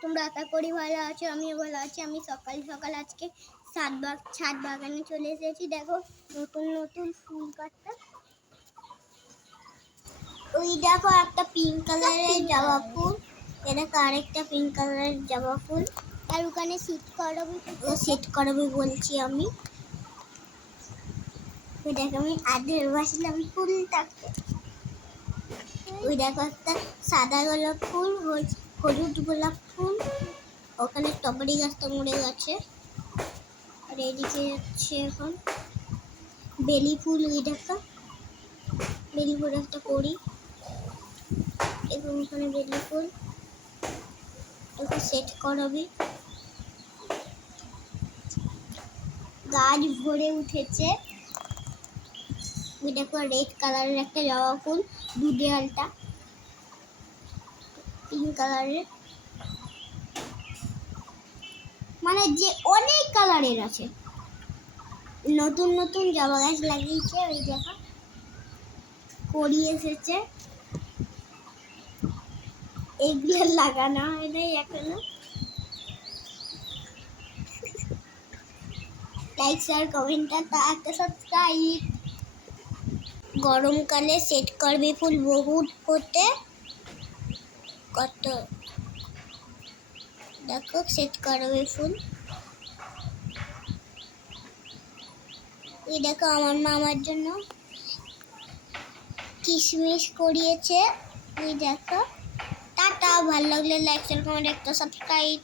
তোমরা আশা করি ভালো আছো, আমিও ভালো আছি। আমি সকাল সকাল আজকে ছাদ বাগানে চলে এসেছি। দেখো নতুন নতুন ফুল কাটতে। ওই দেখো একটা পিঙ্ক কালারের জবা ফুল, এটা আরেকটা পিঙ্ক কালারের জবা ফুল। আর ওখানে সেট করাবি বলছি আমি। ওই দেখো আমি আদের বসলাম ফুলটাকে। ওই দেখো একটা সাদা গোলাপ ফুল, হলুদ গোলাপ ফুল, ওখানে টবরি গাছটা মরে গেছে। আর এদিকে হচ্ছে এখন বেলি ফুল। ওই দেখো বেলি ফুল একটা করি, এবং এখানে বেলি ফুল ওকে সেট করাবি। গাছ ভরে উঠেছে। ওই দেখো রেড কালারের একটা জবা ফুল, দু দেয়ালটা পিঙ্ক কালারের, মানে যে অনেক কালারের আছে। নতুন নতুন জবা গাছ লাগিয়েছে। ওই দেখো করি এসেছে, এগুলো লাগানো হয় নাই এখনো। লাইক শেয়ার কমেন্টটা তা একটা সাবস্ক্রাইব। গরমকালে সেট করবি ফুল বহুত ফোটে, কত দেখো সেট করবি ফুল। এই দেখো আমার মামার জন্য কিশমিশ করিয়েছে। এই দেখো। টাটা, ভালো লাগলে লাইক শেয়ার কমেন্ট একটা সাবস্ক্রাইব।